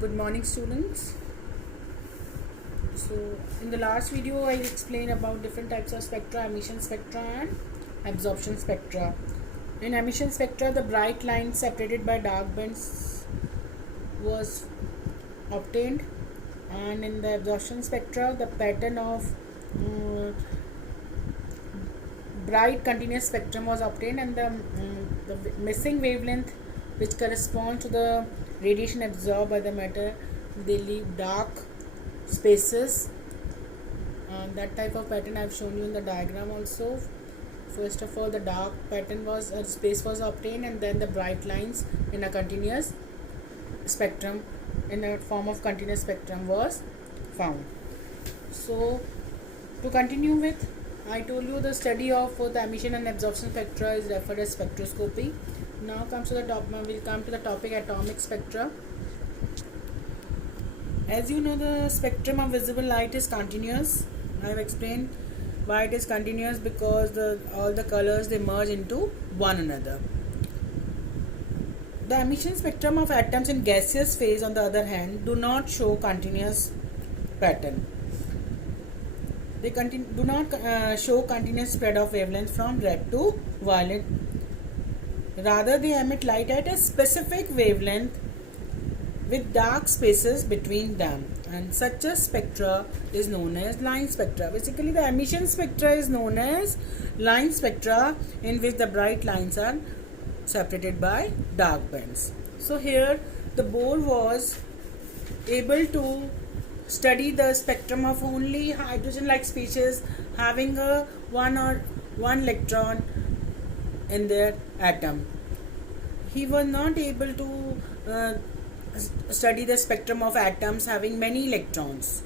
Good morning, students. So in the last video I explained about different types of spectra: emission spectra and absorption spectra. In emission spectra, the bright line separated by dark bands was obtained, and in the absorption spectra the pattern of bright continuous spectrum was obtained, and the missing wavelength which corresponds to the radiation absorbed by the matter, they leave dark spaces, and that type of pattern I have shown you in the diagram also. First of all, the dark pattern was space was obtained, and then the bright lines in a continuous spectrum, in a form of continuous spectrum, was found. So to continue with, I told you the study of the emission and absorption spectra is referred as spectroscopy. Now comes to the top. We'll come to the topic atomic spectra. As you know, the spectrum of visible light is continuous. I have explained why it is continuous, because all the colors, they merge into one another. The emission spectrum of atoms in gaseous phase, on the other hand, do not show continuous pattern. They do not show continuous spread of wavelength from red to violet. Rather, they emit light at a specific wavelength with dark spaces between them, and such a spectra is known as line spectra. Basically, the emission spectra is known as line spectra, in which the bright lines are separated by dark bands. So here the Bohr was able to study the spectrum of only hydrogen-like species having one electron in their atom. He was not able to study the spectrum of atoms having many electrons.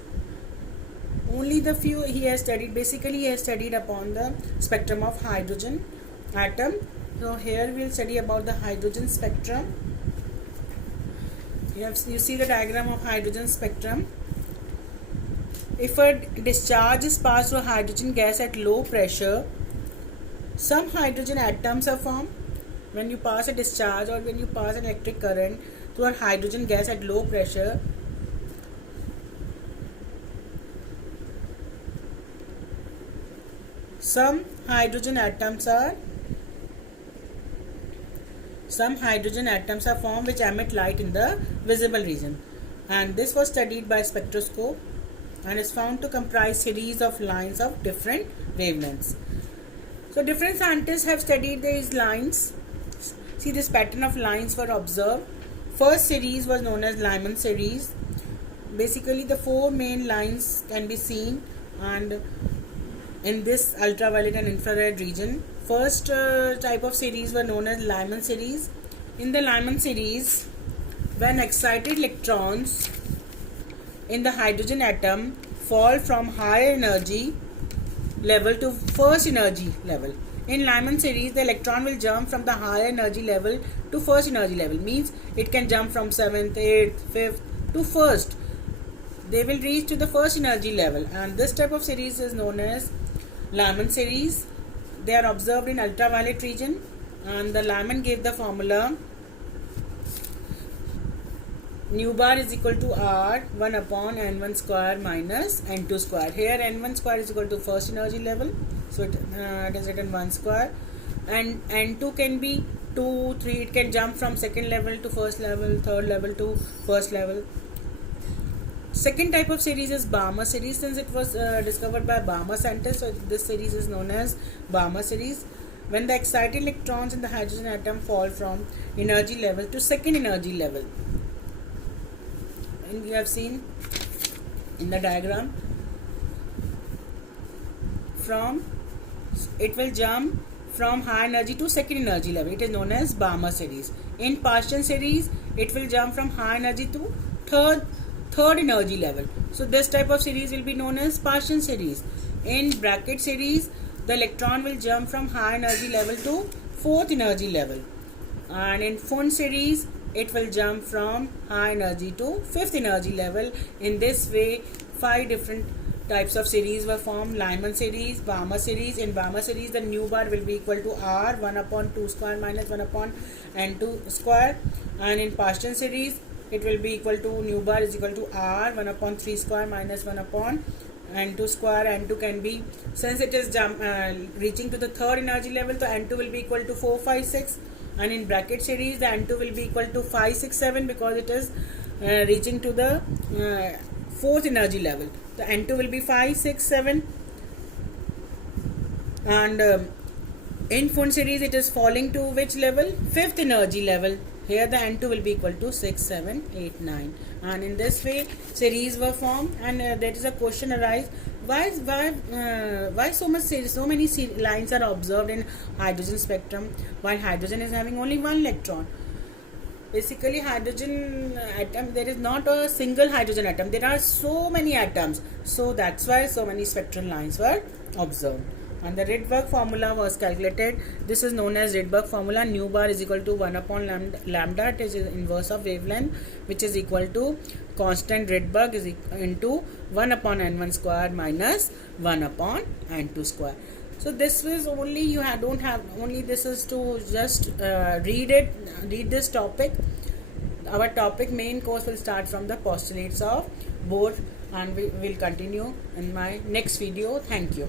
Only the few he has studied. Basically, he has studied upon the spectrum of hydrogen atom. So here we will study about the hydrogen spectrum. You see the diagram of hydrogen spectrum. If a discharge is passed through a hydrogen gas at low pressure, some hydrogen atoms are formed. When you pass a discharge, or when you pass an electric current through a hydrogen gas at low pressure, some hydrogen atoms are formed which emit light in the visible region, and this was studied by spectroscope and is found to comprise series of lines of different wavelengths. So different scientists have studied these lines. See, this pattern of lines were observed. First series was known as Lyman series. Basically, the four main lines can be seen, and in this ultraviolet and infrared region. First type of series were known as Lyman series. In the Lyman series, when excited electrons in the hydrogen atom fall from higher energy level to first energy level. In Lyman series, the electron will jump from the higher energy level to first energy level. Means it can jump from 7th, 8th, 5th to first. They will reach to the first energy level, and this type of series is known as Lyman series. They are observed in ultraviolet region, and the Lyman gave the formula nu bar is equal to R 1 upon N1 square minus N2 square. Here N1 square is equal to first energy level, so it is written 1 square, and N2 can be 2, 3. It can jump from second level to first level, third level to first level. Second type of series is Balmer series, since it was discovered by Balmer scientists, so this series is known as Balmer series. When the excited electrons in the hydrogen atom fall from energy level to second energy level, and you have seen in the diagram, it will jump from high energy to second energy level. It is known as Balmer series. In Paschen series, it will jump from high energy to third energy level. So this type of series will be known as Paschen series. In bracket series, the electron will jump from high energy level to fourth energy level, and in Pfund series, it will jump from high energy to fifth energy level. In this way, 5 different types of series were formed: Lyman series, Balmer series. In Balmer series, the nu bar will be equal to R 1 upon 2 square minus 1 upon N2 square, and in Paschen series, it will be equal to nu bar is equal to r 1 upon 3 square minus 1 upon n2 square. N2 can be, since it is reaching to the third energy level, so N2 will be equal to 4 5 6, and in bracket series the N2 will be equal to 5 6 7 because it is reaching to the fourth energy level. The N2 will be 5 6 7, and in phone series it is falling to which level? Fifth energy level. Here the N2 will be equal to 6 7 8 9, and in this way series were formed. And there is a question arise, why so many lines are observed in hydrogen spectrum while hydrogen is having only one electron? Basically, hydrogen atom, there is not a single hydrogen atom, there are so many atoms, so that's why so many spectral lines were observed. And the Rydberg formula was calculated. This is known as Rydberg formula. Nu bar is equal to 1 upon lambda. It is inverse of wavelength, which is equal to constant Rydberg is into 1 upon n1 square minus 1 upon n2 square. So this was only, you don't have only, this is to just read this topic. Our topic main course will start from the postulates of Bohr, and we will continue in my next video. Thank you.